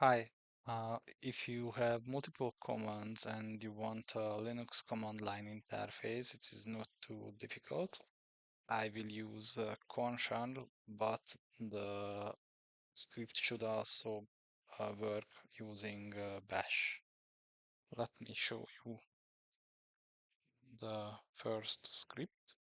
Hi, if you have multiple commands and you want a Linux command line interface, it is not too difficult. I will use Corn shell, but the script should also work using bash. Let me show you the first script.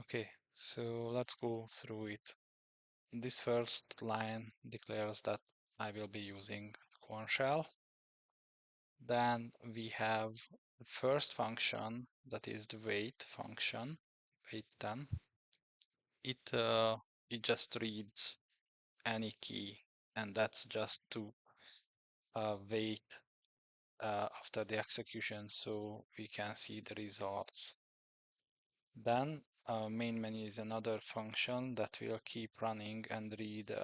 Okay, so let's go through it. This first line declares that I will be using Corn shell. Then we have the first function, that is the wait function, wait 10. It just reads any key, and that's just to wait after the execution so we can see the results. Then main menu is another function that will keep running and read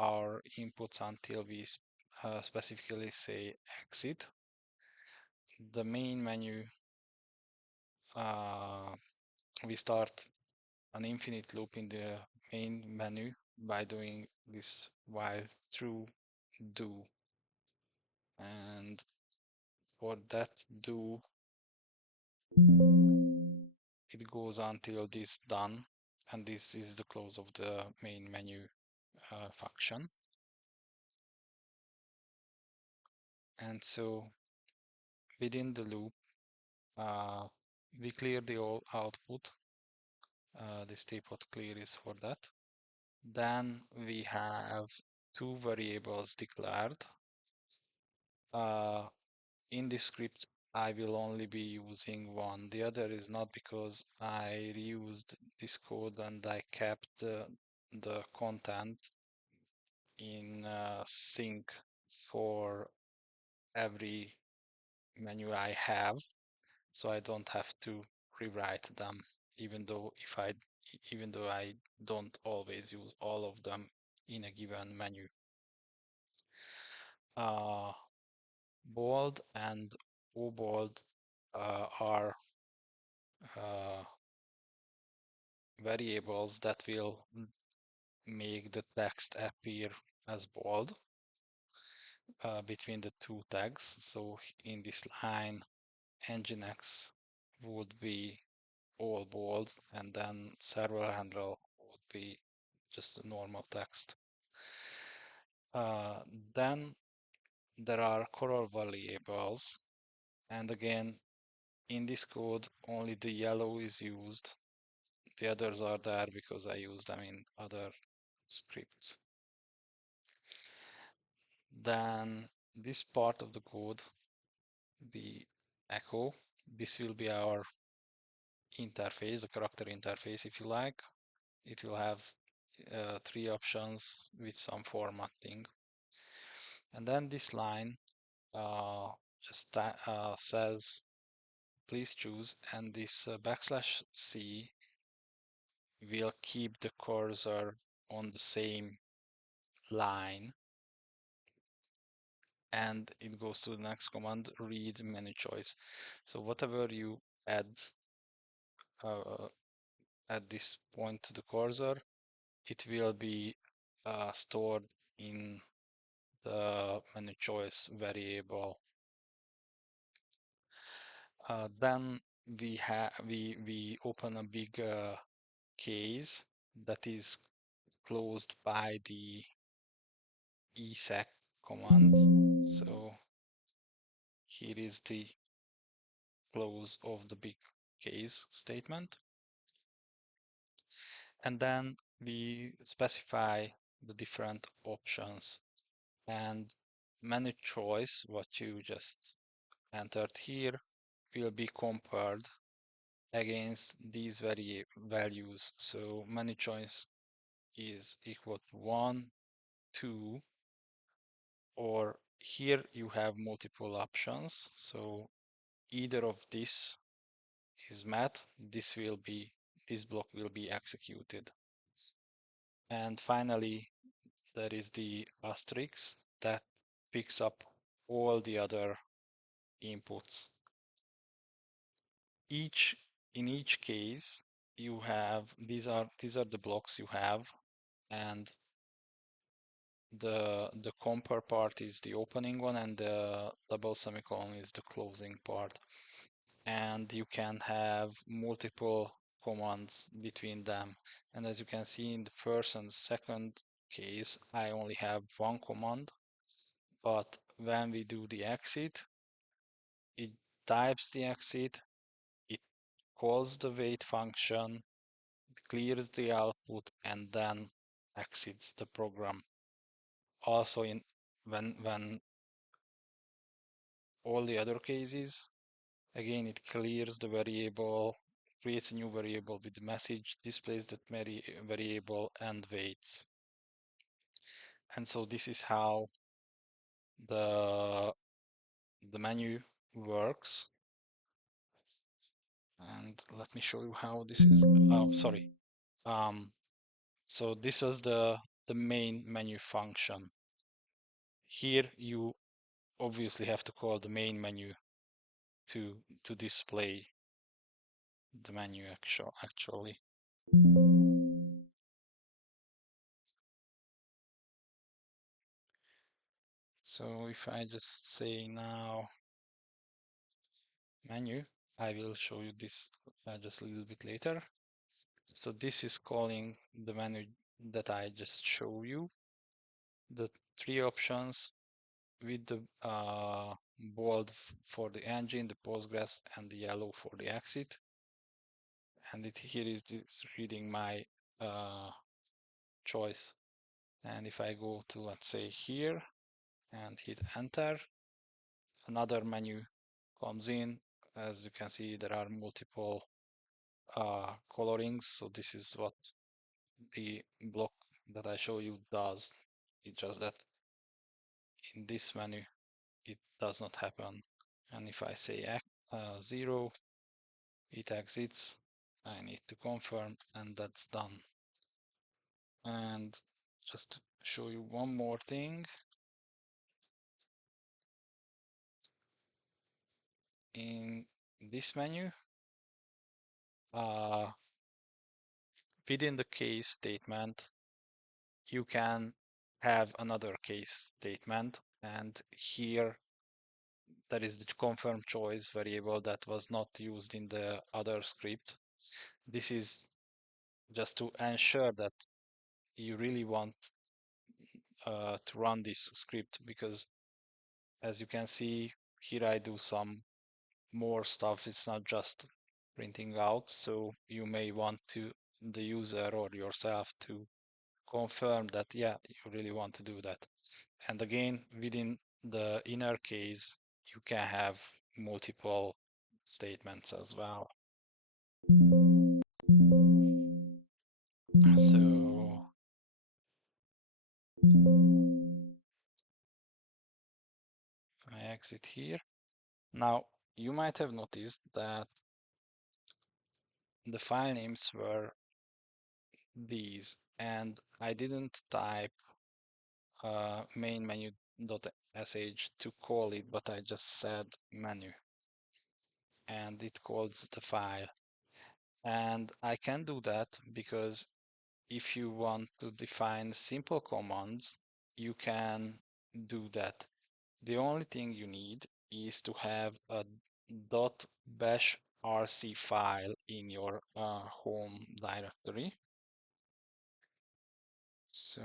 our inputs until we specifically say exit. The main menu, we start an infinite loop in the main menu by doing this while true do. And for that do, it goes until this done, and this is the close of the main menu function. And so within the loop, uh, we clear the all output. This teapot clear is for that. Then we have two variables declared. In this script, I will only be using one. The other is not, because I reused this code and I kept the content in sync for every menu I have, so I don't have to rewrite them, even though I don't always use all of them in a given menu. Uh, bold and obold are uh, variables that will make the text appear as bold between the two tags. So in this line, nginx would be all bold, and then server handle would be just a normal text. Uh, then there are color variables, and again, in this code, only the yellow is used. The others are there because I use them in other scripts. Then this part of the code, the echo, this will be our interface, the character interface, if you like. It will have three options with some formatting. And then this line just says, please choose, and this \c will keep the cursor on the same line, and it goes to the next command, read menu choice. So whatever you add uh, at this point to the cursor, it will be stored in the menu choice variable. Then we open a big case that is closed by the exec command. So here is the close of the big case statement. And then we specify the different options, and menu choice, what you just entered here, will be compared against these values. So menu choice is equal to 1, 2, or here you have multiple options. So either of this is met, this block will be executed. And finally, there is the asterisk that picks up all the other inputs. each in each case you have these are the blocks you have, and the compare part is the opening one and the double semicolon is the closing part. And you can have multiple commands between them. And as you can see in the first and second case, I only have one command, but when we do the exit, it types the exit, it calls the wait function, clears the output, and then exits the program. Also, in when all the other cases, again, it clears the variable, creates a new variable with the message, displays that variable, and waits. And so this is how the the menu works. And let me show you how this is. Oh, sorry. So this was the main menu function. Here you obviously have to call the main menu to display the menu actually. So if I just say now menu, I will show you this just a little bit later. So this is calling the menu that I just show you. The three options with the bold for the engine, the Postgres, and the yellow for the exit. And here is this reading my choice. And if I go to, let's say, here and hit enter, another menu comes in. As you can see, there are multiple colorings. So this is what the block that I show you does. It's just that in this menu, it does not happen. And if I say 0, it exits. I need to confirm, and that's done. And just to show you one more thing, in this menu, uh, within the case statement, you can have another case statement, and here there is the confirm choice variable that was not used in the other script. This is just to ensure that you really want to run this script, because as you can see here, I do some more stuff. It's not just printing out, so you may want to the user or yourself to confirm that yeah, you really want to do that. And again, within the inner case, you can have multiple statements as well. So if I exit here, now you might have noticed that the file names were these, and I didn't type main menu.sh to call it, but I just said menu, and it calls the file. And I can do that because if you want to define simple commands, you can do that. The only thing you need is to have a .bash rc file in your home directory. So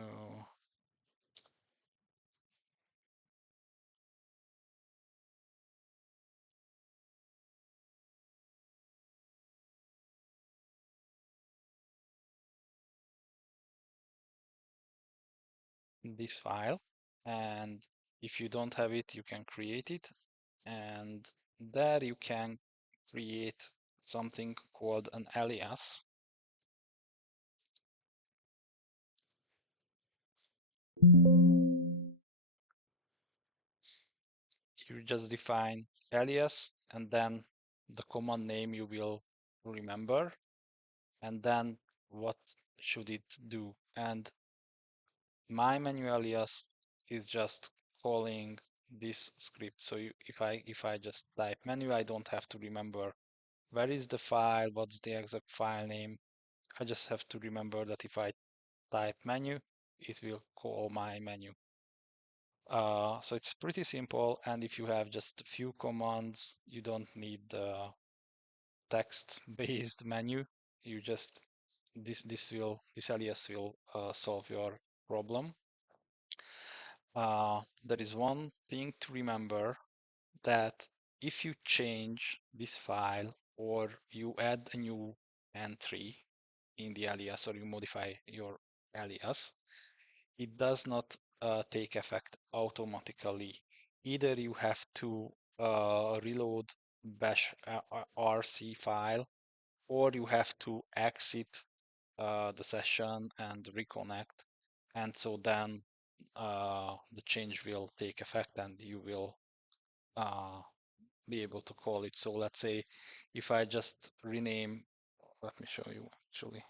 this file, and if you don't have it, you can create it, and there you can create something called an alias. You just define alias and then the command name you will remember, and then what should it do. And my menu alias is just calling this script. So if I just type menu, I don't have to remember where is the file, what's the exact file name. I just have to remember that if I type menu, it will call my menu. So it's pretty simple, and if you have just a few commands, you don't need the text-based menu. You just this alias will solve your problem. There is one thing to remember, that if you change this file or you add a new entry in the alias or you modify your alias, it does not take effect automatically. Either you have to reload bash rc file, or you have to exit the session and reconnect, and so then the change will take effect and you will uh, be able to call it. So let's say if I just rename, let me show you actually.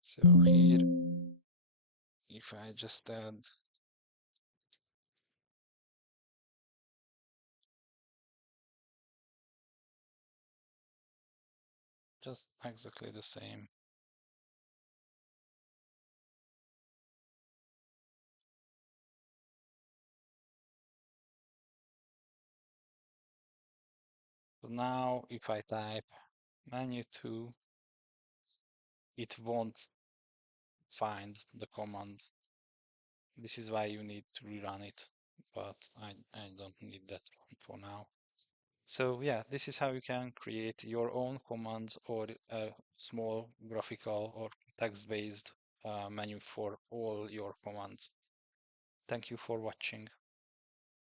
So here, if I just add just exactly the same. So now if I type menu2, it won't find the command. This is why you need to rerun it, but I don't need that one for now. So yeah, this is how you can create your own commands or a small graphical or text-based menu for all your commands. Thank you for watching.